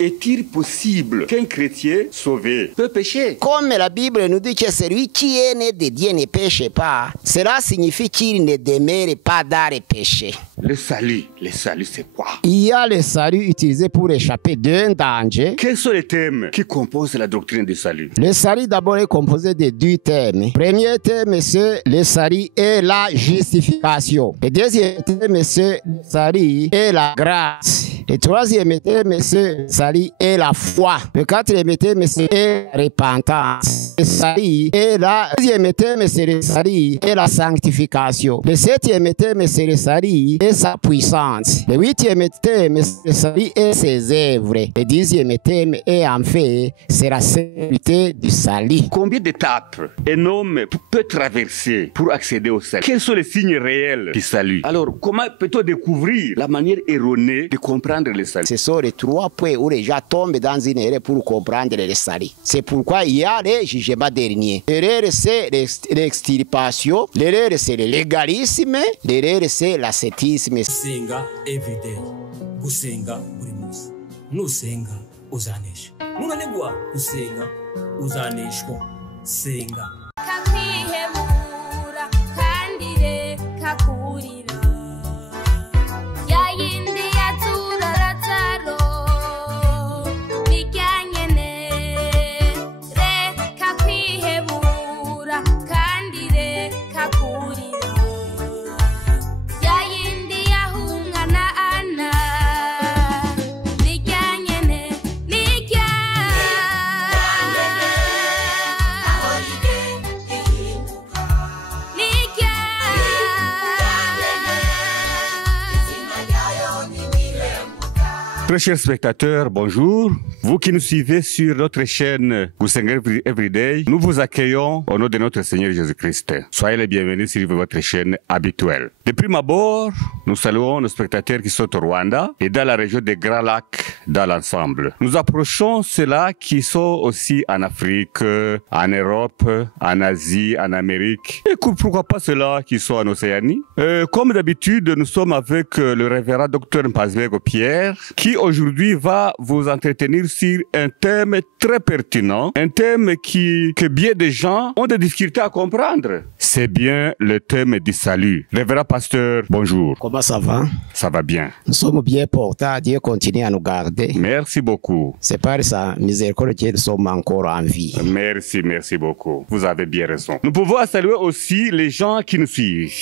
Est-il possible qu'un chrétien sauvé peut pécher? Comme la Bible nous dit que celui qui est né de Dieu ne péche pas, cela signifie qu'il ne demeure pas dans le péché. Le salut c'est quoi? Il y a le salut utilisé pour échapper d'un danger. Quels sont les thèmes qui composent la doctrine du salut? Le salut d'abord est composé de deux thèmes. Premier thème, c'est le salut et la justification. Le deuxième thème, c'est le salut et la grâce. Le troisième thème, c'est le salut et la foi. Le quatrième thème, c'est la repentance. Le salut et la deuxième thème, c'est le salut et la sanctification. Le septième thème, c'est le salut et sa puissance. Le huitième thème, c'est le salut et ses œuvres. Le dixième thème est en fait, c'est la sécurité du salut. Combien d'étapes un homme peut traverser pour accéder au salut? Quels sont les signes réels du salut? Alors, comment peut-on découvrir la manière erronée de comprendre le salut? Ce sont les trois points où les gens tombent dans une erreur pour comprendre le salut. C'est pourquoi il y a les jugements derniers. L'erreur, c'est l'extirpation. L'erreur, c'est le légalisme. L'erreur, c'est l'ascétisme. Gusenga everyday. Gusenga buri munsi. Nusenga uzanesha. Nunanigwa gusenga uzaneshwa. Senga. Kakwihebura kandi reka kurira. Yayindi yatura rataro. Bijyanyene. Reka kwihebura kandi reka kurira. Yayindi yahungana ana. Bijyanyene. Nijya. Très chers spectateurs, bonjour. Vous qui nous suivez sur notre chaîne Gusenga Everyday, nous vous accueillons au nom de notre Seigneur Jésus-Christ. Soyez les bienvenus sur votre chaîne habituelle. De prime abord, nous saluons nos spectateurs qui sont au Rwanda et dans la région des Grands Lacs dans l'ensemble. Nous approchons ceux-là qui sont aussi en Afrique, en Europe, en Asie, en Amérique et pourquoi pas ceux-là qui sont en Océanie. Comme d'habitude, nous sommes avec le révérend Dr Mpazibego Pierre qui aujourd'hui va vous entretenir sur un thème très pertinent, un thème que bien des gens ont des difficultés à comprendre. C'est bien le thème du salut. Révérend pasteur, bonjour. Comment ça va? Ça va bien. Nous sommes bien portés. Dieu continue à nous garder. Merci beaucoup. C'est par sa miséricorde que nous sommes encore en vie. Merci beaucoup. Vous avez bien raison. Nous pouvons saluer aussi les gens qui nous suivent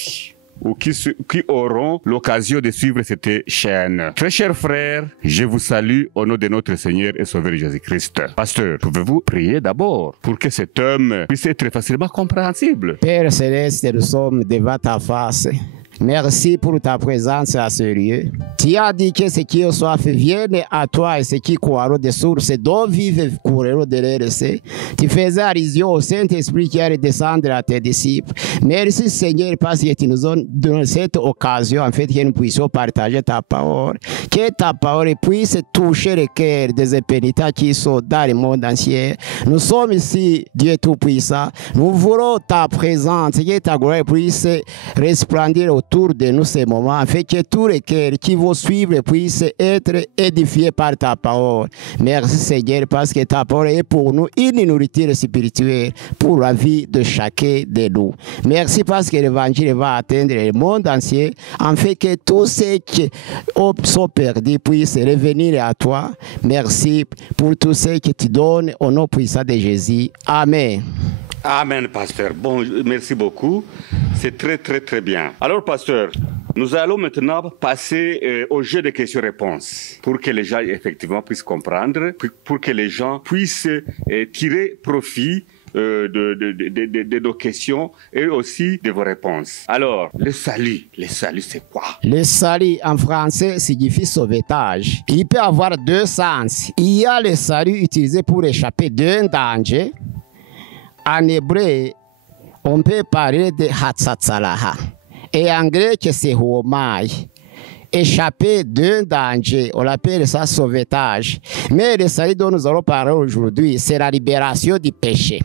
ou qui auront l'occasion de suivre cette chaîne. Très chers frères, je vous salue au nom de notre Seigneur et Sauveur Jésus-Christ. Pasteur, pouvez-vous prier d'abord pour que cet homme puisse être facilement compréhensible? Père Céleste, nous sommes devant ta face. Merci pour ta présence à ce lieu. Tu as dit que ceux qui ont soif viennent à toi et ceux qui courent des sources d'eau vive courront de l'RC. Tu faisais allusion au Saint-Esprit qui allait descendre à tes disciples. Merci Seigneur parce que tu nous as donné cette occasion en fait que nous puissions partager ta parole. Que ta parole puisse toucher les cœurs des impénitents qui sont dans le monde entier. Nous sommes ici, Dieu Tout-Puissant. Nous voulons ta présence, que ta gloire puisse resplendir autour de nous ces moments, afin que tous les cœurs qui vont suivre puissent être édifiés par ta parole. Merci Seigneur, parce que ta parole est pour nous une nourriture spirituelle pour la vie de chacun de nous. Merci parce que l'évangile va atteindre le monde entier, afin que tous ceux qui sont perdus puissent revenir à toi. Merci pour tous ceux que tu donnes au nom puissant de Jésus. Amen. Amen, pasteur. Bon, merci beaucoup. C'est très bien. Alors, pasteur, nous allons maintenant passer au jeu de questions-réponses pour que les gens, effectivement, puissent comprendre, pour que les gens puissent tirer profit de nos questions et aussi de vos réponses. Alors, le salut, c'est quoi? Le salut en français signifie sauvetage. Il peut avoir deux sens. Il y a le salut utilisé pour échapper d'un danger. En hébreu, on peut parler de Hatzatzalaha. Et en grec, c'est Homai. Échapper d'un danger, on l'appelle ça sauvetage. Mais le salut dont nous allons parler aujourd'hui, c'est la libération du péché.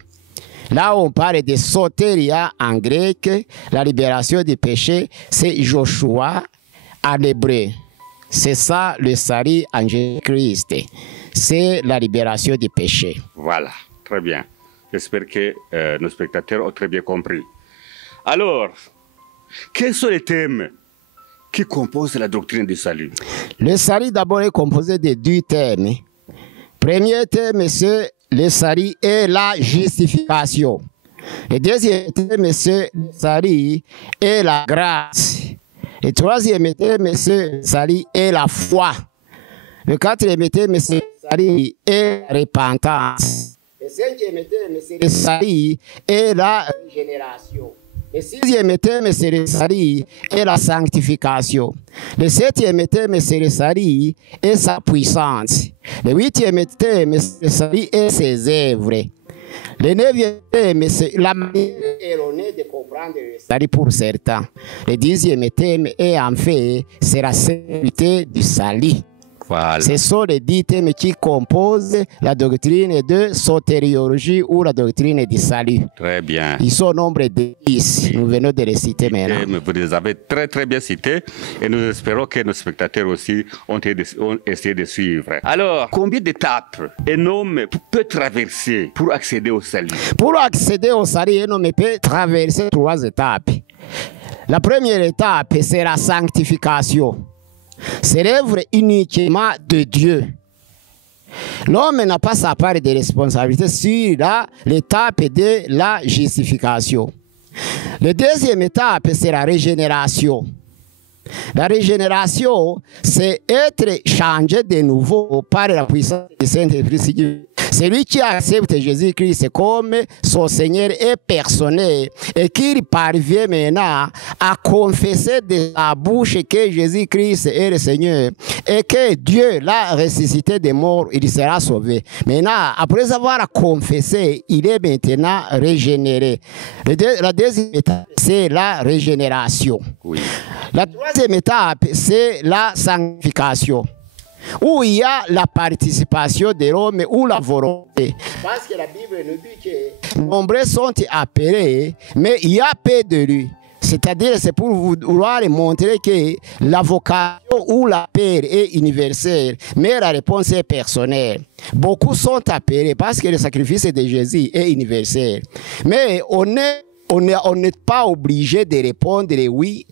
Là, on parle de soteria en grec. La libération du péché, c'est Joshua en hébreu. C'est ça le salut en Jésus-Christ. c'est la libération du péché. Voilà, très bien. J'espère que nos spectateurs ont très bien compris. Alors, quels sont les thèmes qui composent la doctrine du salut? Le salut d'abord est composé de 2 thèmes. Premier thème, c'est le salut et la justification. Le deuxième thème, c'est le salut et la grâce. Le troisième thème, c'est le salut et la foi. Le quatrième thème, c'est le salut et la repentance. Le cinquième thème, c'est le salut et la régénération. Le sixième thème, c'est le salut et la sanctification. Le septième thème, c'est le salut et sa puissance. Le huitième thème, c'est le salut et ses œuvres. Le neuvième thème, c'est la manière erronée de comprendre le salut pour certains. Le 10e thème, et en fait, c'est la sécurité du salut. Voilà. Ce sont les 10 thèmes qui composent la doctrine de sotériologie ou la doctrine du salut. Très bien. Ils sont au nombre de 10. Nous venons de les citer maintenant. Mais vous les avez très très bien cités et nous espérons que nos spectateurs aussi ont essayé de suivre. Alors, combien d'étapes un homme peut traverser pour accéder au salut? Pour accéder au salut, un homme peut traverser 3 étapes. La première étape, c'est la sanctification. C'est l'œuvre uniquement de Dieu. L'homme n'a pas sa part de responsabilité sur l'étape de la justification. La deuxième étape, c'est la régénération. La régénération, c'est être changé de nouveau par la puissance du Saint-Esprit. Celui qui accepte Jésus-Christ comme son Seigneur et personnel et qui parvient maintenant à confesser de sa bouche que Jésus-Christ est le Seigneur et que Dieu l'a ressuscité des morts, il sera sauvé. Maintenant, après avoir confessé, il est maintenant régénéré. La deuxième étape, c'est la régénération. Oui. La troisième étape, c'est la sanctification, où il y a la participation de l'homme ou la volonté. Parce que la Bible nous dit que nombreux sont appelés, mais il y a peu de lui. C'est-à-dire, c'est pour vouloir montrer que la vocation ou l'appel est universel, mais la réponse est personnelle. Beaucoup sont appelés parce que le sacrifice de Jésus est universel. Mais on n'est pas obligé de répondre oui.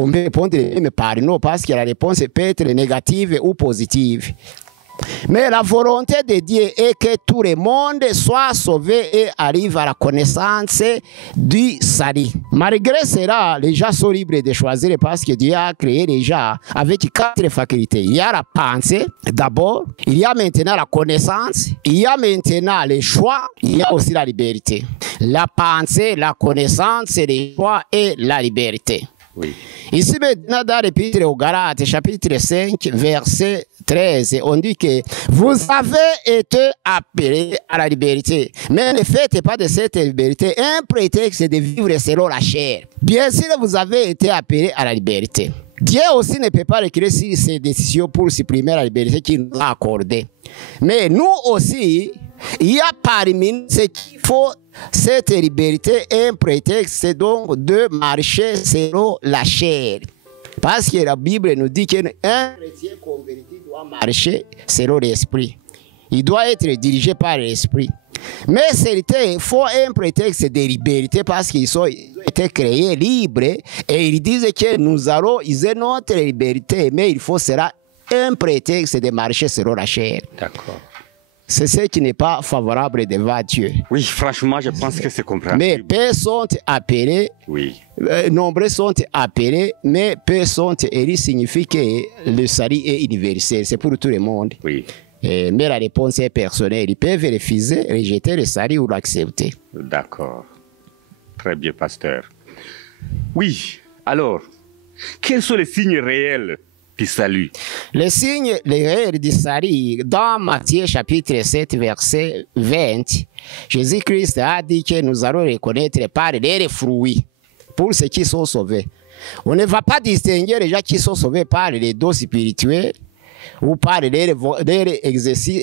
On peut répondre mais par non parce que la réponse peut être négative ou positive. Mais la volonté de Dieu est que tout le monde soit sauvé et arrive à la connaissance du salut. Malgré cela, les gens sont libres de choisir parce que Dieu a créé les gens avec 4 facultés. Il y a la pensée d'abord, il y a maintenant la connaissance, il y a maintenant le choix, il y a aussi la liberté. La pensée, la connaissance, le choix et la liberté. Oui. Ici maintenant dans l'Épître aux Galates, chapitre 5, verset 13, on dit que vous avez été appelés à la liberté, mais ne faites pas de cette liberté un prétexte de vivre selon la chair. Bien sûr, vous avez été appelés à la liberté. Dieu aussi ne peut pas reculer sur ses décisions pour supprimer la liberté qu'il nous a accordée. Mais nous aussi, il y a parmi nous ce qu'il faut. Cette liberté est un prétexte donc de marcher selon la chair. Parce que la Bible nous dit qu'un chrétien converti doit marcher selon l'esprit. Il doit être dirigé par l'esprit. Mais certains font un prétexte de liberté parce qu'ils ont été créés libres et ils disent que nous allons user notre liberté, mais il faut cela un prétexte de marcher selon la chair. D'accord. C'est ce qui n'est pas favorable devant Dieu. Oui, franchement, je pense que c'est compréhensible. Mais peu sont appelés, Oui. Nombreux sont appelés, mais peu sont élus signifie que le salut est universel, c'est pour tout le monde. Oui. Mais la réponse est personnelle. Ils peuvent refuser, rejeter le salut ou l'accepter. D'accord. Très bien, pasteur. Oui, alors, quels sont les signes réels du salut? Les signes réels du salut, dans Matthieu chapitre 7, verset 20, Jésus-Christ a dit que nous allons reconnaître par les fruits pour ceux qui sont sauvés. On ne va pas distinguer les gens qui sont sauvés par les dons spirituels ou par l'exercice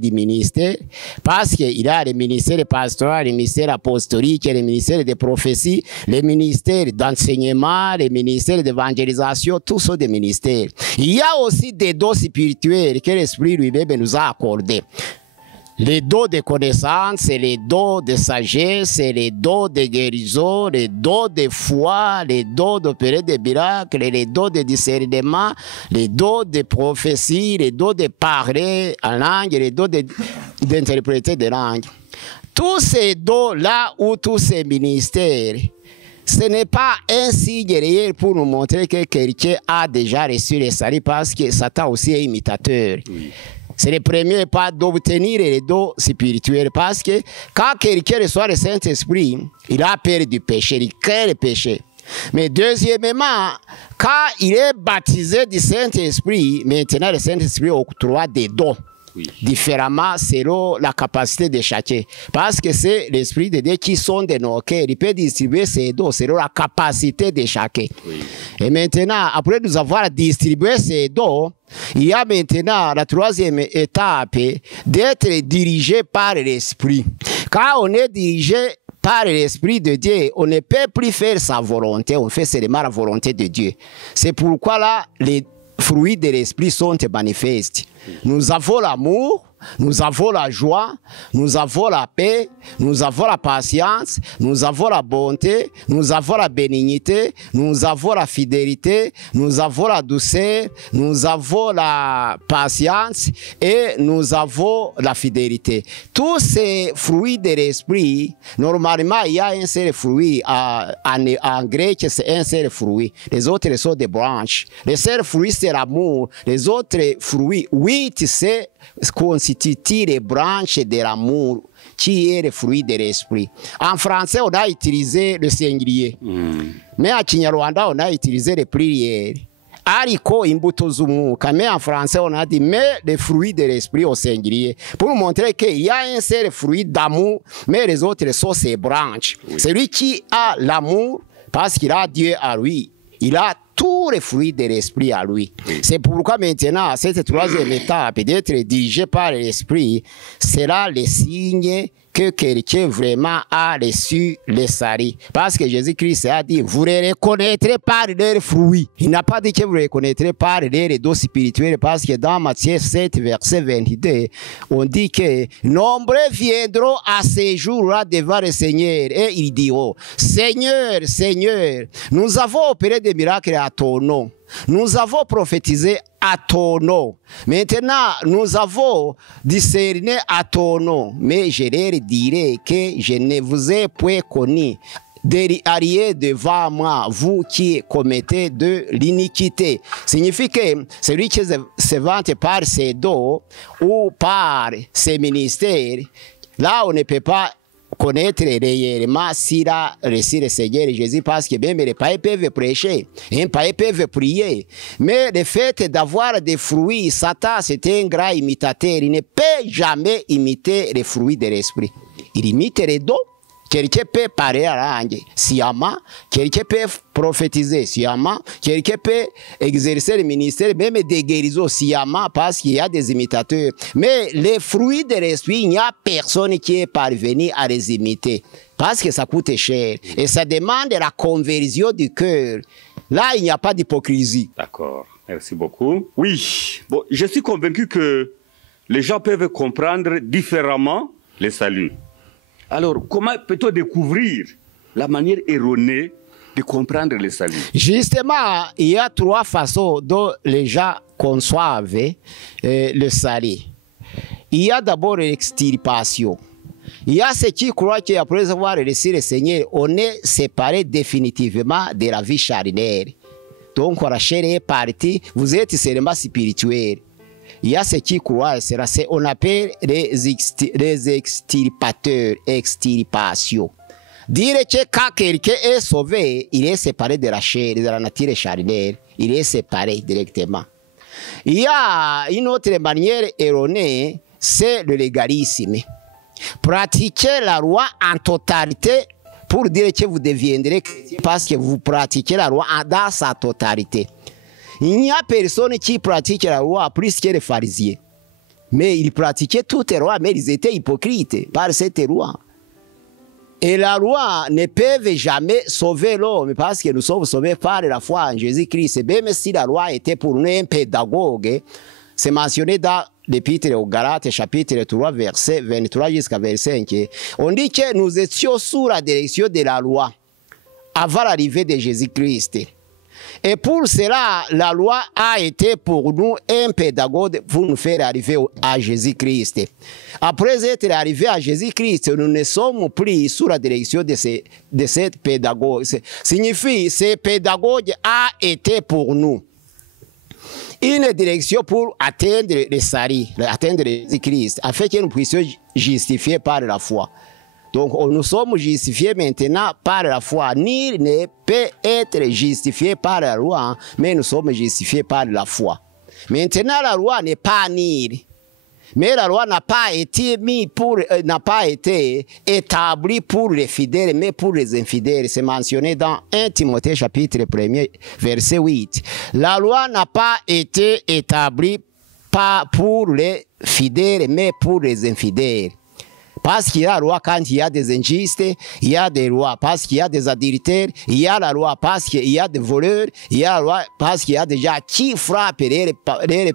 du ministère, parce qu'il y a le ministère pastoral, le ministère apostolique, le ministère de prophétie, le ministère d'enseignement, le ministère d'évangélisation, tous sont des ministères. Il y a aussi des dons spirituels que l'Esprit lui-même nous a accordés. Les dons de connaissance, les dons de sagesse, les dons de guérison, les dons de foi, les dons d'opérer des miracles, les dons de discernement, les dons de prophétie, les dons de parler en langue, les dons d'interpréter des langues. Tous ces dons-là ou tous ces ministères, ce n'est pas un signe réel pour nous montrer que quelqu'un a déjà reçu le salut, parce que Satan aussi est imitateur. Oui. C'est le premier pas d'obtenir les dons spirituels, parce que quand quelqu'un reçoit le Saint-Esprit, il a peur du péché, il crée le péché. Mais deuxièmement, quand il est baptisé du Saint-Esprit, maintenant le Saint-Esprit octroie des dons. Oui. Différemment selon la capacité de chacun. Parce que c'est l'Esprit de Dieu qui sonde nos cœurs. Il peut distribuer ses dons selon la capacité de chacun. Oui. Et maintenant, après nous avoir distribué ces dons, il y a maintenant la troisième étape d'être dirigé par l'Esprit. Quand on est dirigé par l'Esprit de Dieu, on ne peut plus faire sa volonté, on fait seulement la volonté de Dieu. C'est pourquoi là, les fruits de l'Esprit sont manifestes. Nous avons l'amour, nous avons la joie, nous avons la paix, nous avons la patience, nous avons la bonté, nous avons la bénignité, nous avons la fidélité, nous avons la douceur, nous avons la patience et nous avons la fidélité. Tous ces fruits de l'esprit, normalement, il y a un seul fruit. En grec, c'est un seul fruit. Les autres sont des branches. Le seul fruit, c'est l'amour. Les autres fruits, 8, c'est constitue les branches de l'amour, qui est le fruit de l'esprit. En français, on a utilisé le singulier. Mais en Kinyarwanda, on a utilisé le pluriel. Ariko imbuto z'umwuka. Mais en français, on a dit mais les fruits de l'esprit au singulier. Pour montrer qu'il y a un seul fruit d'amour, mais les autres sont ses branches. Oui. Celui qui a l'amour, parce qu'il a Dieu à lui, il a tous les fruits de l'esprit à lui. Oui. C'est pourquoi maintenant, cette troisième étape d'être dirigé par l'esprit sera le signe que quelqu'un vraiment a reçu le salut. Parce que Jésus-Christ a dit, vous les reconnaîtrez par leurs fruits. Il n'a pas dit que vous les reconnaîtrez par leurs dons spirituels, parce que dans Matthieu 7, verset 22, on dit que nombreux viendront à ces jours-là devant le Seigneur et ils diront, Seigneur, Seigneur, nous avons opéré des miracles à ton nom. Nous avons prophétisé à ton nom. Maintenant, nous avons discerné à ton nom. Mais je leur dirai que je ne vous ai point connu. Arrière devant moi, vous qui commettez de l'iniquité. Signifie que celui qui se vante par ses dons ou par ses ministères, là on ne peut pas connaître réellement s'il a reçu le Seigneur Jésus, parce que même les païens peuvent prêcher, les païens peuvent prier. Mais le fait d'avoir des fruits, Satan c'est un grand imitateur. Il ne peut jamais imiter les fruits de l'esprit. Il imite les dons. Quelqu'un peut parler à langue sciemment, quelqu'un peut prophétiser sciemment, quelqu'un peut exercer le ministère, même des guérisons sciemment, parce qu'il y a des imitateurs. Mais les fruits de l'esprit, il n'y a personne qui est parvenu à les imiter, parce que ça coûte cher. Et ça demande la conversion du cœur. Là, il n'y a pas d'hypocrisie. D'accord, merci beaucoup. Oui, bon, je suis convaincu que les gens peuvent comprendre différemment le salut. Alors, comment peut-on découvrir la manière erronée de comprendre le salut? Justement, il y a trois façons dont les gens conçoivent le salut. Il y a d'abord l'extirpation. Il y a ceux qui croient qu'après avoir reçu le Seigneur, on est séparé définitivement de la vie charnelle. Donc, la chair est partie, vous êtes seulement spirituel. Il y a ceux qui croient, on appelle les extirpateurs, extirpation. Dire que quand quelqu'un est sauvé, il est séparé de la chair, de la nature charnelle. Il est séparé directement. Il y a une autre manière erronée, c'est le légalisme. Pratiquer la loi en totalité pour dire que vous deviendrez chrétien parce que vous pratiquez la loi dans sa totalité. Il n'y a personne qui pratique la loi plus que les pharisiens. Mais ils pratiquaient toutes les lois, mais ils étaient hypocrites par cette loi. Et la loi ne peut jamais sauver l'homme parce que nous sommes sauvés par la foi en Jésus-Christ. Même si la loi était pour nous un pédagogue, c'est mentionné dans l'Épître aux Galates, chapitre 3, verset 23 jusqu'à verset 5. On dit que nous étions sous la direction de la loi avant l'arrivée de Jésus-Christ. Et pour cela, la loi a été pour nous un pédagogue pour nous faire arriver à Jésus-Christ. Après être arrivé à Jésus-Christ, nous ne sommes plus sous la direction de cette pédagogue. Signifie que ce pédagogue a été pour nous une direction pour atteindre le salut, atteindre Jésus-Christ, afin que nous puissions justifier par la foi. Donc, nous sommes justifiés maintenant par la foi. Nul ne peut être justifié par la loi, mais nous sommes justifiés par la foi. Maintenant, la loi n'est pas nul. Mais la loi n'a pas été établie pour les fidèles, mais pour les infidèles. C'est mentionné dans 1 Timothée chapitre 1, verset 8. La loi n'a pas été établie pas pour les fidèles, mais pour les infidèles. Parce qu'il y a la loi quand il y a des injustes, il y a des lois. Parce qu'il y a des adultères, il y a la loi. Parce qu'il y a des voleurs, il y a la loi. Parce qu'il y a déjà qui frappent les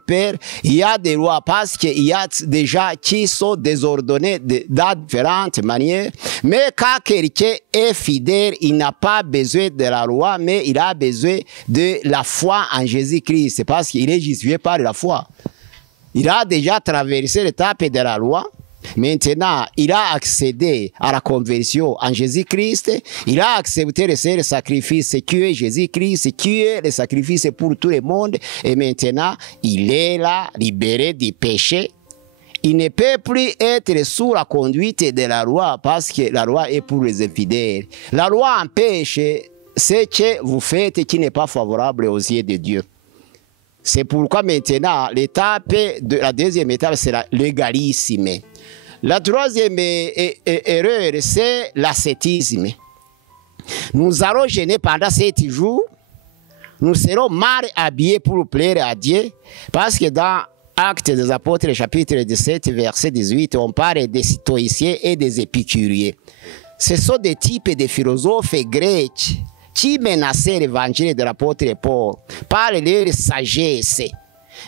pères, il y a des lois. Parce qu'il y a déjà qui sont désordonnés de différentes manières. Mais quand quelqu'un est fidèle, il n'a pas besoin de la loi, mais il a besoin de la foi en Jésus-Christ. Parce qu'il est justifié par la foi. Il a déjà traversé l'étape de la loi. Maintenant, il a accédé à la conversion en Jésus-Christ. Il a accepté de faire le sacrifice qui est Jésus-Christ, qui est le sacrifice pour tout le monde. Et maintenant, il est là, libéré du péché. Il ne peut plus être sous la conduite de la loi parce que la loi est pour les infidèles. La loi empêche ce que vous faites qui n'est pas favorable aux yeux de Dieu. C'est pourquoi maintenant, la deuxième étape, c'est le légalisme. La troisième erreur, c'est l'ascétisme. Nous allons jeûner pendant 7 jours. Nous serons mal habillés pour plaire à Dieu. Parce que dans Actes des Apôtres, chapitre 17, verset 18, on parle des stoïciens et des épicuriens. Ce sont des types de philosophes grecs qui menaçaient l'évangile de l'apôtre Paul par leur sagesse.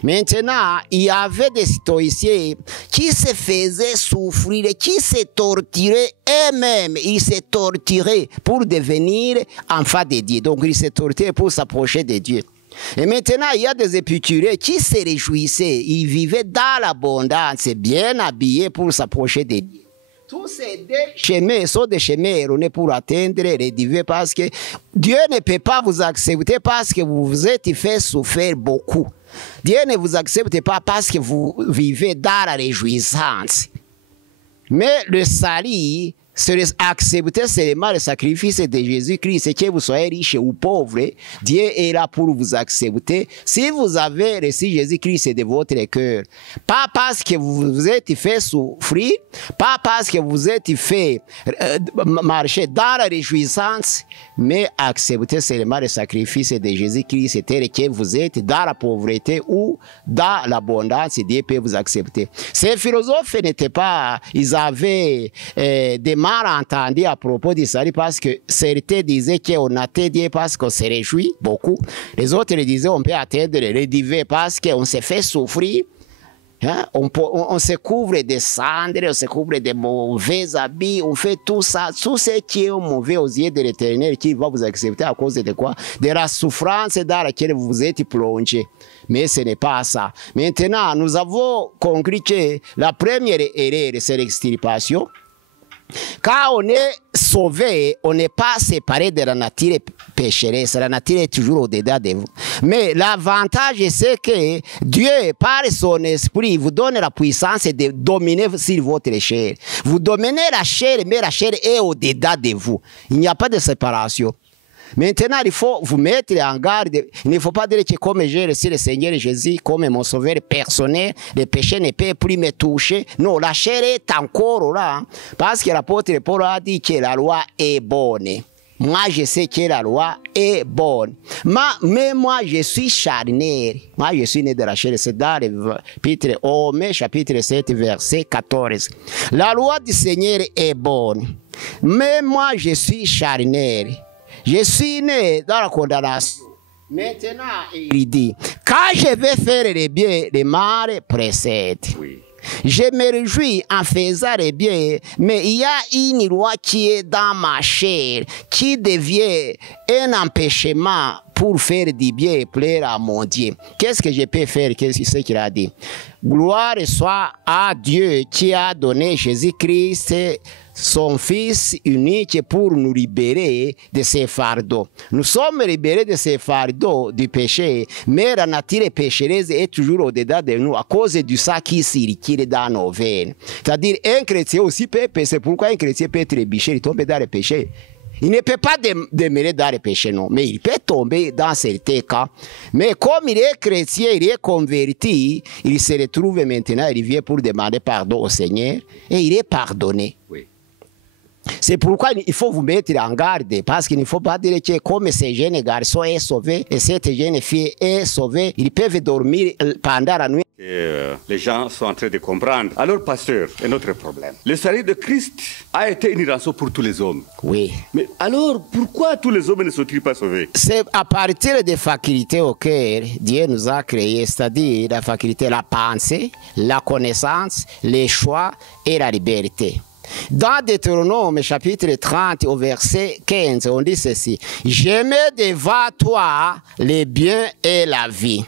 Maintenant, il y avait des stoïciens qui se faisaient souffrir, qui se torturaient eux-mêmes. Ils se torturaient pour devenir enfants de Dieu. Donc, ils se torturaient pour s'approcher de Dieu. Et maintenant, il y a des épicuriens qui se réjouissaient. Ils vivaient dans l'abondance, bien habillés pour s'approcher de Dieu. Tous ces chemins sont des chemins erronés pour atteindre les divins parce que Dieu ne peut pas vous accepter parce que vous vous êtes fait souffrir beaucoup. Dieu ne vous accepte pas parce que vous vivez dans la réjouissance. Mais le salut, c'est accepter seulement le sacrifice de Jésus-Christ. Que vous soyez riche ou pauvre, Dieu est là pour vous accepter. Si vous avez reçu Jésus-Christ de votre cœur, pas parce que vous vous êtes fait souffrir, pas parce que vous êtes fait marcher dans la réjouissance, mais accepter seulement le sacrifice de Jésus-Christ tel que vous êtes dans la pauvreté ou dans l'abondance, Dieu peut vous accepter. Ces philosophes n'étaient pas, ils avaient des malentendus à propos du salut parce que certains disaient qu'on atteint Dieu parce qu'on se réjouit beaucoup. Les autres disaient qu'on peut atteindre le divin parce qu'on se fait souffrir. Hein? On se couvre de cendres, on se couvre de mauvais habits, on fait tout ça, tout ce qui est mauvais aux yeux de l'Éternel qui va vous accepter à cause de quoi? De la souffrance dans laquelle vous vous êtes plongé. Mais ce n'est pas ça. Maintenant, nous avons conclu que la première erreur, c'est l'extirpation. Quand on est sauvé, on n'est pas séparé de la nature pécheresse. La nature est toujours au-dedans de vous. Mais l'avantage, c'est que Dieu, par son esprit, vous donne la puissance de dominer sur votre chair. Vous dominez la chair, mais la chair est au-dedans de vous. Il n'y a pas de séparation. Maintenant, il faut vous mettre en garde. Il ne faut pas dire que comme j'ai reçu le Seigneur Jésus comme mon sauveur personnel, le péché ne peut plus me toucher. Non, la chair est encore là. Parce que l'apôtre Paul a dit que la loi est bonne. moi je sais que la loi est bonne. Mais moi je suis charnel. Moi je suis né de la chair. C'est dans le chapitre 7, verset 14. La loi du Seigneur est bonne. Mais moi je suis charnel. Je suis né dans la condamnation. Maintenant, il dit, quand je vais faire le bien, le mal précède. Oui. Je me réjouis en faisant le bien, mais il y a une loi qui est dans ma chair, qui devient un empêchement pour faire du bien et plaire à mon Dieu. Qu'est-ce que je peux faire? Qu'est-ce qu'il a dit? Gloire soit à Dieu qui a donné Jésus-Christ, son Fils unique, pour nous libérer de ces fardeaux. Nous sommes libérés de ces fardeaux du péché, mais la nature pécheresse est toujours au-dedans de nous à cause du sang qui circule dans nos veines. C'est-à-dire, un chrétien aussi peut pécher. C'est pourquoi un chrétien peut trébucher, il tombe dans le péché. Il ne peut pas demeurer dans le péché, non, mais il peut tomber dans certains cas. Mais comme il est chrétien, il est converti, il se retrouve maintenant, il vient pour demander pardon au Seigneur et il est pardonné. Oui. C'est pourquoi il faut vous mettre en garde, parce qu'il ne faut pas dire que comme ces jeunes garçons est sauvé et cette jeune fille est sauvée, ils peuvent dormir pendant la nuit. Les gens sont en train de comprendre. Alors, pasteur, un autre problème. Le salut de Christ a été une rançon pour tous les hommes. Oui. Mais alors, pourquoi tous les hommes ne sont-ils pas sauvés? C'est à partir des facultés auxquelles Dieu nous a créés, c'est-à-dire la faculté, la pensée, la connaissance, les choix et la liberté. Dans Deutéronome chapitre 30 au verset 15, on dit ceci: je mets devant toi les biens et la vie.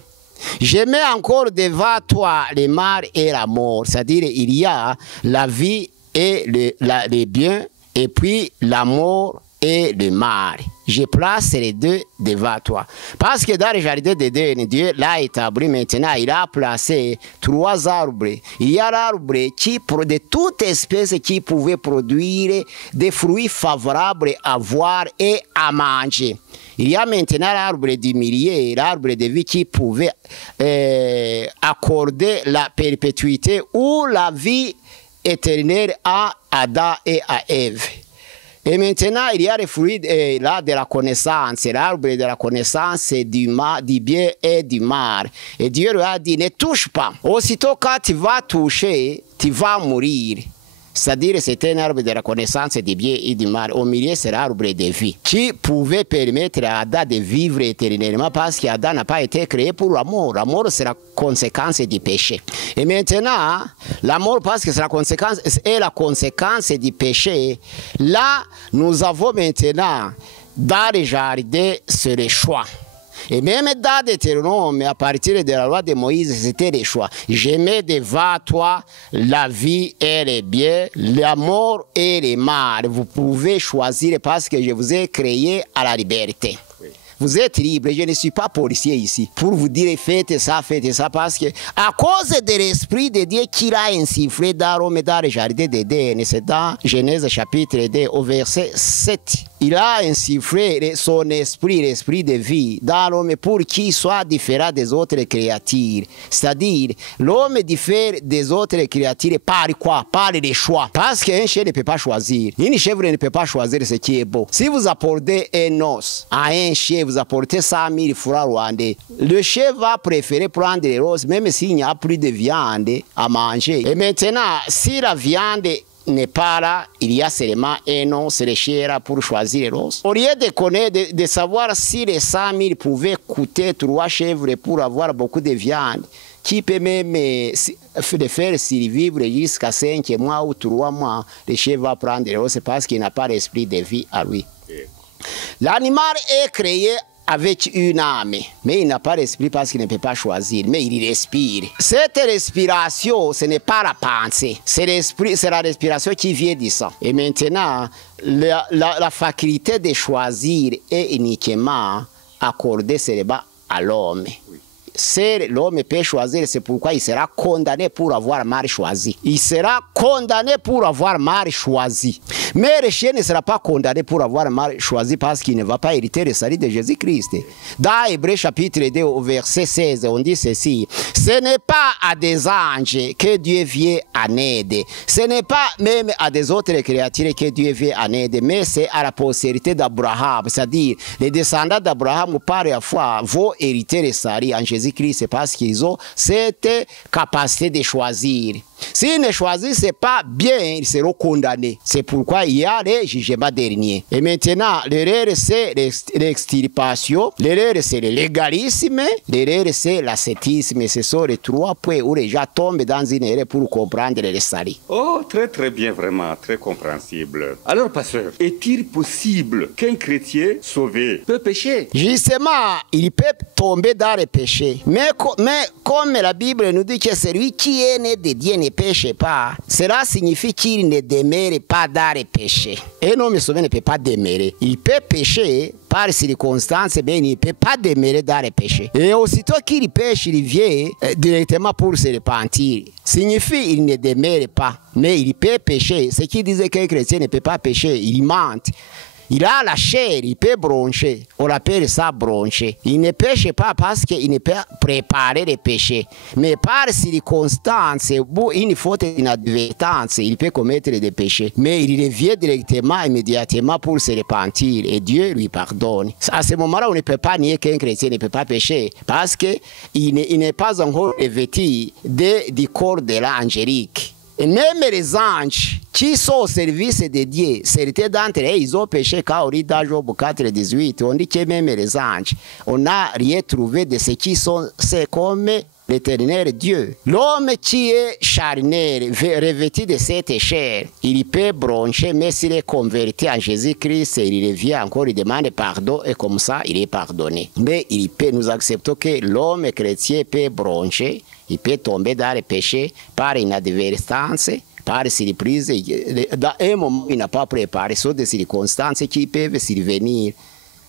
Je mets encore devant toi le mal et la mort. C'est-à-dire il y a la vie et les biens, et puis la mort et le mal. Je place les deux devant toi. Parce que dans le jardin d'Éden, Dieu l'a établi maintenant. Il a placé 3 arbres. Il y a l'arbre de toute espèce qui pouvait produire des fruits favorables à voir et à manger. Il y a maintenant l'arbre du milieu, l'arbre de vie qui pouvait accorder la perpétuité ou la vie éternelle à Adam et à Ève. Et maintenant, il y a les fruits là, de la connaissance, l'arbre de la connaissance du bien et du mal. Et Dieu lui a dit, ne touche pas. Aussitôt quand tu vas toucher, tu vas mourir. C'est-à-dire c'est un arbre de la connaissance du bien et du mal. Au milieu, c'est l'arbre de vie qui pouvait permettre à Adam de vivre éternellement parce qu'Adam n'a pas été créé pour la mort. La mort, c'est la conséquence du péché. Et maintenant, la mort, parce que c'est la conséquence du péché, là, nous avons maintenant, dans le jardin, c'est le choix. Et même dans Deutéronome, à partir de la loi de Moïse, c'était les choix. Je mets devant toi la vie et le bien, la mort et le mal. Vous pouvez choisir parce que je vous ai créé à la liberté. Oui. Vous êtes libre, je ne suis pas policier ici pour vous dire faites ça, parce que à cause de l'Esprit de Dieu qu'il a insufflé dans l'homme dans le jardin d'Éden, c'est dans Genèse chapitre 2 au verset 7. Il a insufflé son esprit, l'esprit de vie, dans l'homme pour qu'il soit différent des autres créatures. C'est-à-dire, l'homme diffère des autres créatures par quoi? Par les choix. Parce qu'un chien ne peut pas choisir. Une chèvre ne peut pas choisir ce qui est beau. Si vous apportez un os à un chien, vous apportez 100 000 francs rwandais, le chien va préférer prendre les roses, même s'il n'y a plus de viande à manger. Et maintenant, si la viande n'est pas là, il y a seulement un os, c'est le chien là pour choisir l'os. Au lieu de connaître, de savoir si les 100 000 pouvaient coûter 3 chèvres pour avoir beaucoup de viande, qui peut même de faire survivre jusqu'à 5 mois ou 3 mois, le chien va prendre l'os parce qu'il n'a pas l'esprit de vie à lui. L'animal est créé avec une âme, mais il n'a pas l'esprit parce qu'il ne peut pas choisir, mais il respire. Cette respiration, ce n'est pas la pensée, c'est l'esprit, c'est la respiration qui vient du sang. Et maintenant, la faculté de choisir est uniquement accordée seulement à l'homme. seul l'homme peut choisir, c'est pourquoi il sera condamné pour avoir mal choisi. Il sera condamné pour avoir mal choisi. Mais le chien ne sera pas condamné pour avoir mal choisi parce qu'il ne va pas hériter le salut de Jésus-Christ. Dans Hébreux chapitre 2 au verset 16, on dit ceci: ce n'est pas à des anges que Dieu vient en aide. Ce n'est pas même à des autres créatures que Dieu vient en aide, mais c'est à la postérité d'Abraham, c'est-à-dire les descendants d'Abraham par la foi vont hériter le salut en Jésus-Christ parce qu'ils ont cette capacité de choisir. S'ils ne choisissent pas bien, ils seront condamnés. C'est pourquoi il y a le jugement dernier. Et maintenant, l'erreur c'est l'extirpation, l'erreur c'est le légalisme, l'erreur c'est l'ascétisme. Ce sont les trois points où les gens tombent dans une erreur pour comprendre le salut. Oh, très très bien, vraiment, très compréhensible. Alors, pasteur, est-il possible qu'un chrétien sauvé peut pécher? Justement, il peut tomber dans le péché. Mais comme la Bible nous dit que celui qui est né de Dieu ne péche pas, cela signifie qu'il ne demeure pas dans le péché. Un homme sauvé ne peut pas demeurer. Il peut pécher par circonstances, mais il ne peut pas demeurer dans le péché. Et aussitôt qu'il pêche, il vient directement pour se repentir. Signifie qu'il ne demeure pas, mais il peut pécher. Ce qui disait qu'un chrétien ne peut pas pécher, il ment. Il a la chair, il peut broncher. On appelle ça broncher. Il ne pêche pas parce qu'il ne peut préparer le péché. Mais par circonstance, une faute d'inadvertance, il peut commettre des péchés. Mais il revient directement, immédiatement pour se repentir. Et Dieu lui pardonne. À ce moment-là, on ne peut pas nier qu'un chrétien ne peut pas pécher. Parce qu'il n'est pas encore revêtu du corps de l'angélique. Et même les anges qui sont au service de Dieu, certains d'entre eux, ils ont péché quand on lit dans Job 4:18. On dit que même les anges, on n'a rien trouvé de ce qui sont, c'est comme l'éternel Dieu. L'homme qui est charnel, revêtu de cette chair, il peut broncher, mais s'il est converti en Jésus-Christ, il revient encore, il demande pardon, et comme ça, il est pardonné. Mais nous acceptons que l'homme chrétien peut broncher, il peut tomber dans le péché par inadvertance, par surprise. Dans un moment, il n'a pas préparé, ce sont des circonstances qui peuvent survenir.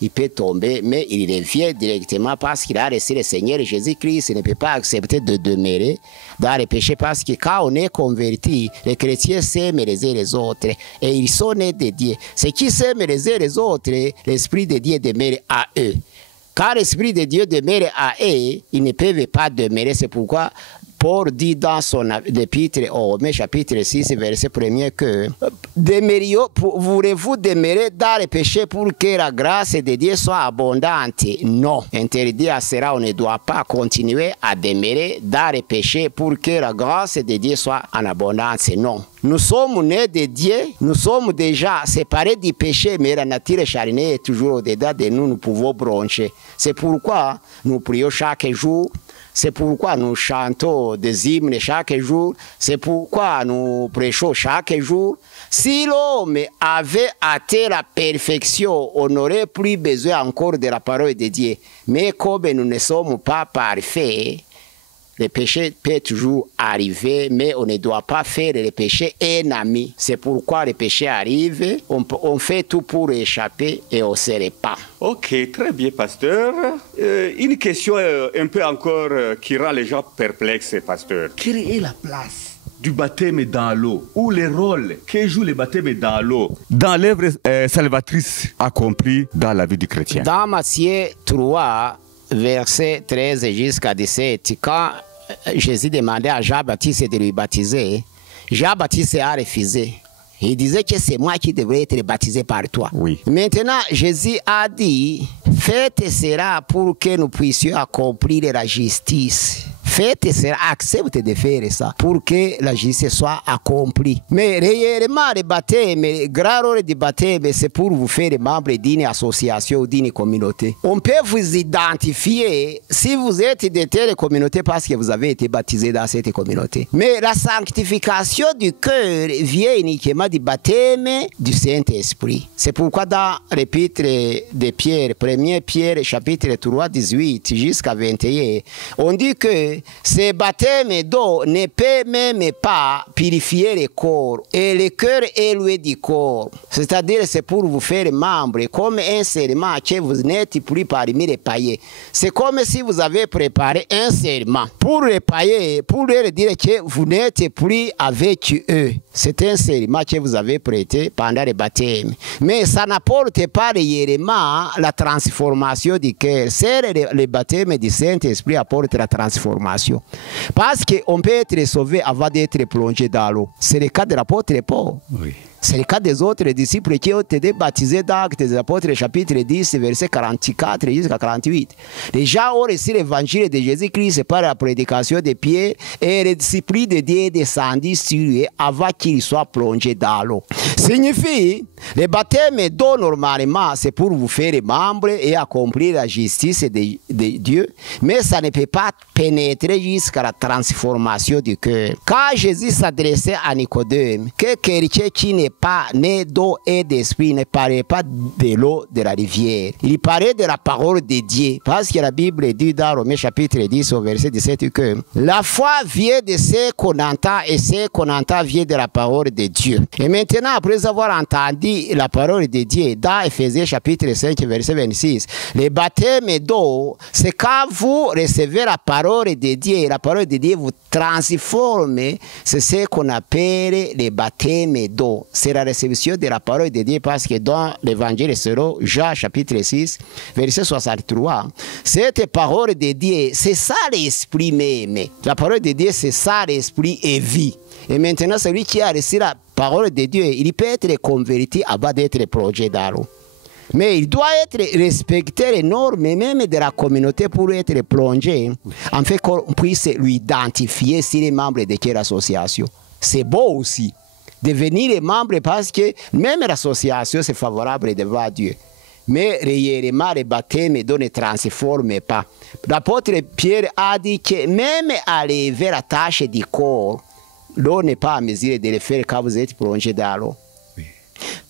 Il peut tomber, mais il revient directement parce qu'il a reçu le Seigneur Jésus-Christ. Il ne peut pas accepter de demeurer dans le péché parce que quand on est converti, les chrétiens s'aiment les uns les autres et ils sont nés de Dieu. Ceux qui s'aiment les uns les autres, l'Esprit de Dieu demeure à eux. Car l'Esprit de Dieu demeure à eux, ils ne peuvent pas demeurer. C'est pourquoi Paul dit dans son épître au Romains chapitre 6, verset 1er que voulez-vous demeurer dans le péché pour que la grâce de Dieu soit abondante? Non. Interdit à cela, on ne doit pas continuer à demeurer dans le péché pour que la grâce de Dieu soit en abondance. Non. Nous sommes nés de Dieu, nous sommes déjà séparés du péché, mais la nature charnelle est toujours au-dedans de nous, nous pouvons broncher. C'est pourquoi nous prions chaque jour. C'est pourquoi nous chantons des hymnes chaque jour. C'est pourquoi nous prêchons chaque jour. Si l'homme avait atteint la perfection, on n'aurait plus besoin encore de la parole de Dieu. Mais comme nous ne sommes pas parfaits, le péché peut toujours arriver, mais on ne doit pas faire le péché un ami. C'est pourquoi le péché arrive, on fait tout pour échapper et on ne se répand. Ok, très bien, pasteur. Une question un peu encore qui rend les gens perplexes, pasteur. Quelle est la place du baptême dans l'eau, ou le rôle que joue le baptême dans l'eau dans l'œuvre salvatrice accomplie dans la vie du chrétien? Dans Matthieu 3, verset 13 jusqu'à 17, quand Jésus demandait à Jean-Baptiste de lui baptiser, Jean-Baptiste a refusé. Il disait que c'est moi qui devrais être baptisé par toi. Oui. Maintenant, Jésus a dit, faites cela pour que nous puissions accomplir la justice. Faites cela, accepte de faire ça pour que la justice soit accomplie. Mais réellement, le baptême, le grand rôle du baptême, c'est pour vous faire membre d'une association ou d'une communauté. On peut vous identifier si vous êtes de telle communauté parce que vous avez été baptisé dans cette communauté. Mais la sanctification du cœur vient uniquement du baptême du Saint-Esprit. C'est pourquoi dans l'épître de Pierre, 1 Pierre, chapitre 3, 18 jusqu'à 21, on dit que ce baptême d'eau ne peut même pas purifier le corps. Et le cœur est loué du corps. C'est-à-dire, c'est pour vous faire membre, comme un serment que vous n'êtes plus parmi les païens. C'est comme si vous avez préparé un serment pour les païens, pour leur dire que vous n'êtes plus avec eux. C'est un serment que vous avez prêté pendant le baptême. Mais ça n'apporte pas réellement la transformation du cœur. C'est le baptême du Saint-Esprit apporte la transformation. Parce qu'on peut être sauvé avant d'être plongé dans l'eau. C'est le cas de l'apôtre Paul. Oui. C'est le cas des autres disciples qui ont été baptisés dans Actes des Apôtres, chapitre 10, verset 44 jusqu'à 48. Les gens ont reçu l'évangile de Jésus-Christ par la prédication de Pierre et le disciple de Dieu est descendu sur eux avant qu'il soit plongé dans l'eau. Signifie, le baptême d'eau normalement c'est pour vous faire membre et accomplir la justice de Dieu, mais ça ne peut pas pénétrer jusqu'à la transformation du cœur. Quand Jésus s'adressait à Nicodème, que quelqu'un qui n'est pas né d'eau et d'esprit ne parlait pas de l'eau de la rivière. Il parlait de la parole de Dieu. Parce que la Bible dit dans Romains chapitre 10 au verset 17 que la foi vient de ce qu'on entend et ce qu'on entend vient de la parole de Dieu. Et maintenant, après avoir entendu la parole de Dieu dans Ephésiens chapitre 5 verset 26, le baptême d'eau, c'est quand vous recevez la parole de Dieu et la parole de Dieu vous transforme. C'est ce qu'on appelle le baptême d'eau. C'est la réception de la parole de Dieu parce que dans l'évangile selon Jean chapitre 6 verset 63, cette parole de Dieu c'est ça l'esprit même. La parole de Dieu c'est ça l'esprit et vie. Et maintenant celui qui a reçu la parole de Dieu, il peut être converti avant d'être plongé dans l'eau. Mais il doit être respecté les normes même de la communauté pour être plongé, en fait qu'on puisse lui identifier s'il est membre de quelle association. C'est beau aussi. Devenir membre parce que même l'association c'est favorable devant Dieu. Mais réellement le baptême d'eau ne transforme pas. L'apôtre Pierre a dit que même à lever la tâche du corps, l'eau n'est pas à mesure de le faire quand vous êtes plongé dans l'eau. Oui.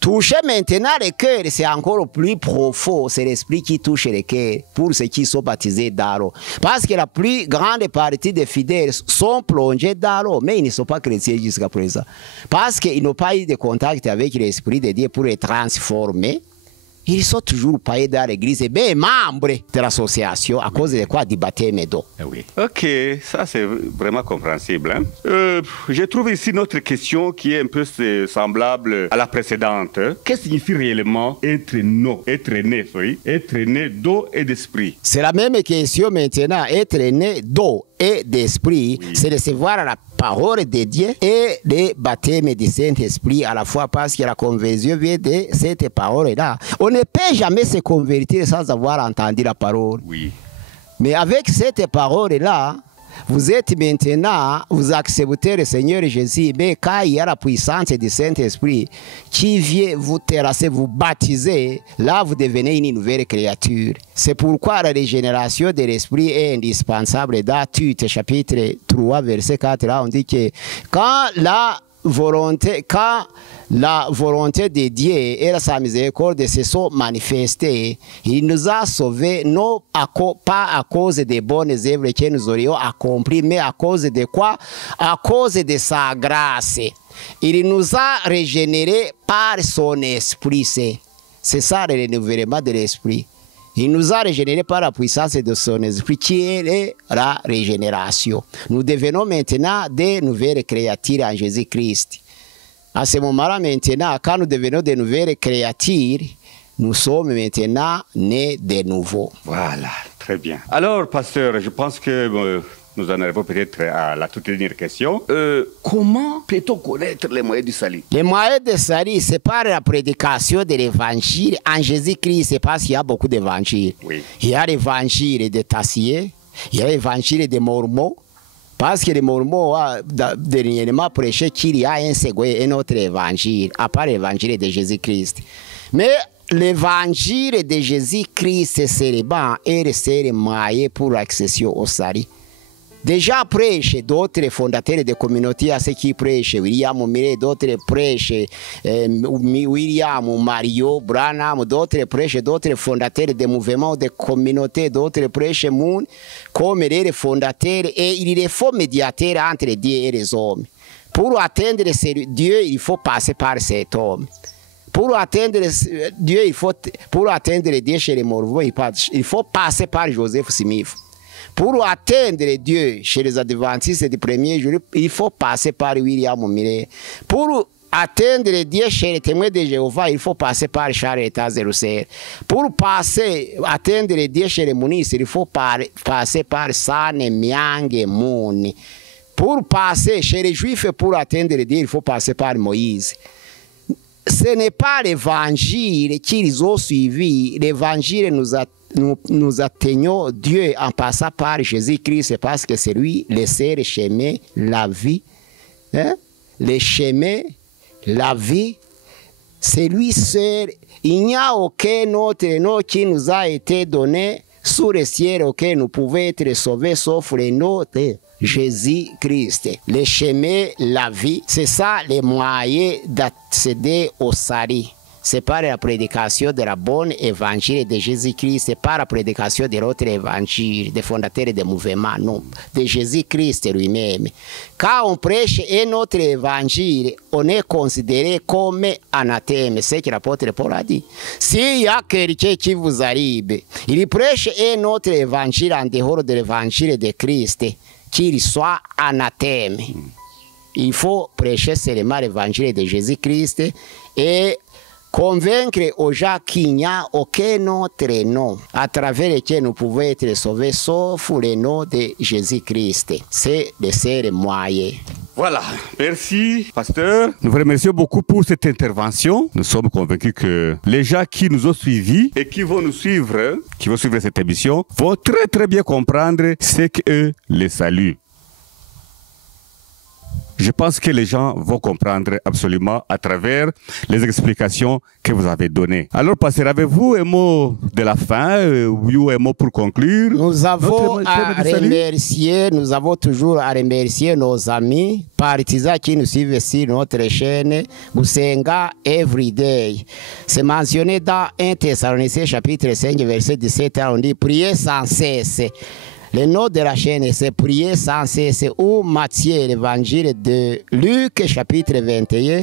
Toucher maintenant le cœur, c'est encore plus profond. C'est l'esprit qui touche le cœur pour ceux qui sont baptisés dans l'eau. Parce que la plus grande partie des fidèles sont plongés dans l'eau, mais ils ne sont pas chrétiens jusqu'à présent. Parce qu'ils n'ont pas eu de contact avec l'esprit de Dieu pour les transformer. Ils sont toujours païens dans l'église et bien membres de l'association à cause de quoi du baptême d'eau. Oui. Ok, ça c'est vraiment compréhensible. Hein? Je trouve ici notre question qui est un peu semblable à la précédente. Qu'est-ce que signifie réellement être né d'eau et d'esprit? C'est la même question maintenant. Être né d'eau et d'esprit, oui. C'est recevoir la parole de Dieu et le baptême du Saint-Esprit à la fois parce que la conversion vient de cette parole-là. On ne peut jamais se convertir sans avoir entendu la parole. Oui. Mais avec cette parole-là, vous êtes maintenant, vous acceptez le Seigneur Jésus, mais quand il y a la puissance du Saint-Esprit qui vient vous terrasser, vous baptiser, là vous devenez une nouvelle créature. C'est pourquoi la régénération de l'Esprit est indispensable. Dans Tite, chapitre 3, verset 4, là on dit que quand la volonté de Dieu et sa miséricorde se sont manifestées, il nous a sauvés non pas à cause des bonnes œuvres que nous aurions accomplies, mais à cause de quoi? À cause de sa grâce. Il nous a régénérés par son esprit. C'est ça le renouvellement de l'esprit. Il nous a régénérés par la puissance de son esprit qui est la régénération. Nous devenons maintenant des nouvelles créatures en Jésus-Christ. À ce moment-là, maintenant, quand nous devenons de nouvelles créatures, nous sommes maintenant nés de nouveau. Voilà, très bien. Alors, pasteur, je pense que nous en arrivons peut-être à la toute dernière question. Comment peut-on connaître les moyens du salut? Les moyens du salut, c'est par la prédication de l'évangile en Jésus-Christ. C'est parce qu'il y a beaucoup d'évangiles. Oui. Il y a l'évangile de Tassier, il y a l'évangile des Mormons. Parce que les Mormons ont dernièrement prêché qu'il y a un autre évangile, à part l'évangile de Jésus-Christ. Mais l'évangile de Jésus-Christ, c'est le seul moyen pour l'accession au salut. Déjà prêche d'autres fondateurs de communautés à ceux qui prêchent, William Mire, d'autres prêchent, William, Mario, Branham, d'autres prêchent, d'autres fondateurs de mouvements, de communautés, d'autres prêchent, comme les fondateurs, et il faut médiateur entre Dieu et les hommes. Pour atteindre Dieu, il faut passer par cet homme. Pour atteindre Dieu, pour atteindre Dieu chez les morts, il faut passer par Joseph Smith. Pour atteindre Dieu chez les adventistes du premier jour, il faut passer par William Miller. Pour atteindre Dieu chez les témoins de Jéhovah, il faut passer par Charles Taze-Russell. Pour atteindre Dieu chez les monistes, il faut passer par Sane Myang Moon. Pour passer chez les Juifs, pour atteindre Dieu, il faut passer par Moïse. Ce n'est pas l'évangile qu'ils ont suivi. L'évangile nous atteignons Dieu en passant par Jésus-Christ parce que c'est lui le seul chemin, la vie. Hein? Le chemin, la vie, c'est lui seul. Il n'y a aucun autre nom qui nous a été donné sous le ciel auquel nous pouvons être sauvés sauf le nom de Jésus-Christ. Le chemin, la vie, c'est ça le moyen d'accéder au salut. C'est par la prédication de la bonne évangile de Jésus-Christ, c'est par la prédication de l'autre évangile, des fondateurs des mouvements, non, de Jésus-Christ lui-même. Quand on prêche un autre évangile, on est considéré comme anathème, c'est ce que l'apôtre Paul a dit. S'il y a quelqu'un qui vous arrive, il prêche un autre évangile en dehors de l'évangile de Christ, qu'il soit anathème. Il faut prêcher seulement l'évangile de Jésus-Christ et convaincre aux gens qu'il n'y a aucun autre nom à travers lequel nous pouvons être sauvés sauf le nom de Jésus-Christ. C'est le seul moyen. Voilà, merci pasteur. Nous vous remercions beaucoup pour cette intervention. Nous sommes convaincus que les gens qui nous ont suivis et qui vont nous suivre, qui vont suivre cette émission, vont très très bien comprendre ce qu'est le salut. Je pense que les gens vont comprendre absolument à travers les explications que vous avez données. Alors, pasteur, avez-vous un mot de la fin ou un mot pour conclure? Nous avons toujours à remercier nos amis partisans qui nous suivent sur notre chaîne Gusenga Everyday. C'est mentionné dans 1 Thessaloniciens chapitre 5 verset 17, on dit priez sans cesse. Le nom de la chaîne, c'est prier sans cesse, ou Matthieu, l'évangile de Luc, chapitre 21,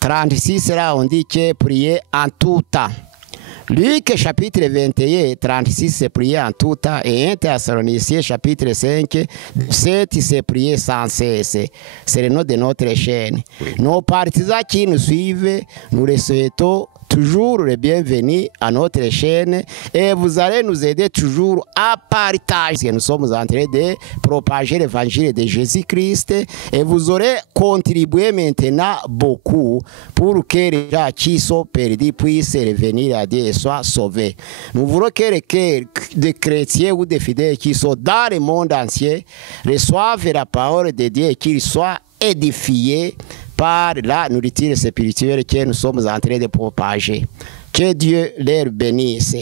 36, là, on dit que prier en tout temps. Luc, chapitre 21, 36, c'est prier en tout temps. Et 1 Thessaloniciens, chapitre 5, 7, c'est prier sans cesse. C'est le nom de notre chaîne. Oui. Nos partisans qui nous suivent, nous les souhaitons toujours le bienvenu à notre chaîne et vous allez nous aider toujours à partager. Nous sommes en train de propager l'évangile de Jésus-Christ et vous aurez contribué maintenant beaucoup pour que les gens qui sont perdus puissent revenir à Dieu et soient sauvés. Nous voulons que les cœurs des chrétiens ou des fidèles qui sont dans le monde entier reçoivent la parole de Dieu et qu'ils soient édifiés par la nourriture spirituelle que nous sommes en train de propager. Que Dieu leur bénisse.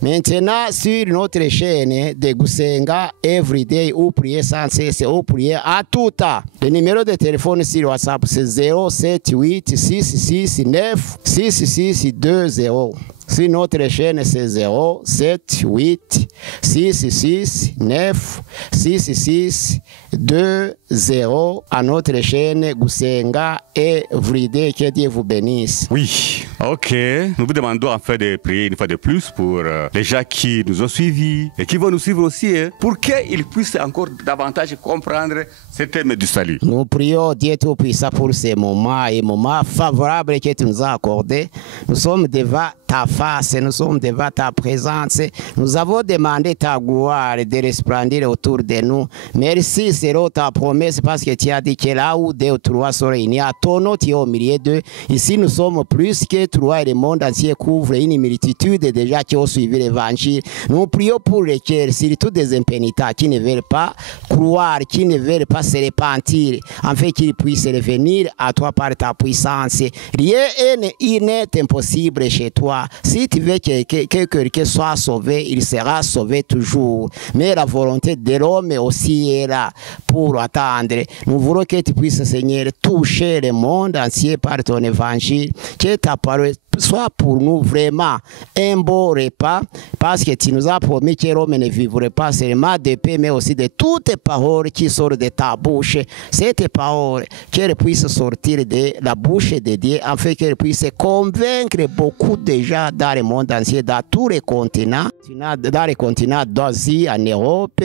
Maintenant, sur notre chaîne de Gusenga Everyday, ou prier sans cesse, ou prier à tout temps. Le numéro de téléphone sur WhatsApp, c'est 078 669 6620. Sur notre chaîne, c'est 078 669 6620 à notre chaîne Gusenga Everyday. Que Dieu vous bénisse. Oui, ok. Nous vous demandons en fait de prier une fois de plus pour les gens qui nous ont suivis et qui vont nous suivre aussi, pour qu'ils puissent encore davantage comprendre ce thème du salut. Nous prions Dieu Tout-Puissant pour ces moments et moments favorables que tu nous as accordés. Nous sommes devant ta face, nous sommes devant ta présence. Nous avons demandé ta gloire de resplendir autour de nous. Merci selon ta promesse parce que tu as dit que là où 2 ou 3 sont réunis, à ton nom tu es au milieu d'eux. Ici nous sommes plus que 3 et le monde entier couvre une multitude de gens qui ont suivi l'évangile. Nous prions pour les cœurs, surtout des impénitents qui ne veulent pas croire, qui ne veulent pas se repentir, en fait qu'ils puissent revenir à toi par ta puissance. Rien n'est impossible chez toi. Si tu veux que quelqu'un soit sauvé, il sera sauvé toujours. Mais la volonté de l'homme aussi est là pour attendre. Nous voulons que tu puisses, Seigneur, toucher le monde entier par ton évangile, que ta parole soit pour nous vraiment un beau repas, parce que tu nous as promis que l'homme ne vivrait pas seulement de paix, mais aussi de toutes les paroles qui sortent de ta bouche. Cette parole, qu'elle puisse sortir de la bouche de Dieu, afin qu'elle puisse convaincre beaucoup de gens dans le monde entier, dans tous les continents, dans les continents d'Asie, en Europe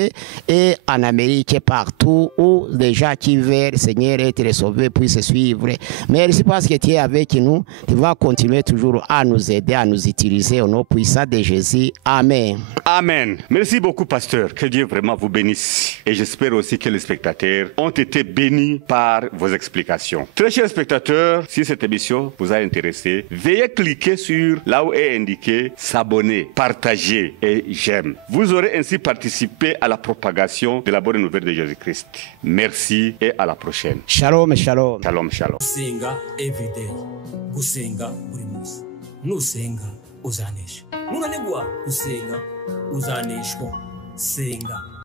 et en Amérique, partout où les gens qui veulent, Seigneur, être sauvés puissent suivre. Merci parce que tu es avec nous, tu vas continuer toujours à nous aider, à nous utiliser au nom puissant de Jésus. Amen. Amen. Merci beaucoup, pasteur. Que Dieu vraiment vous bénisse. Et j'espère aussi que les spectateurs ont été bénis par vos explications. Très chers spectateurs, si cette émission vous a intéressé, veuillez cliquer sur là où est indiqué s'abonner, partager et j'aime. Vous aurez ainsi participé à la propagation de la bonne nouvelle de Jésus-Christ. Merci et à la prochaine. Shalom, shalom. Shalom, shalom. gusenga everyday gusenga buri munsi nusenga uzanesha nunanigwa gusenga uzaneshwa senga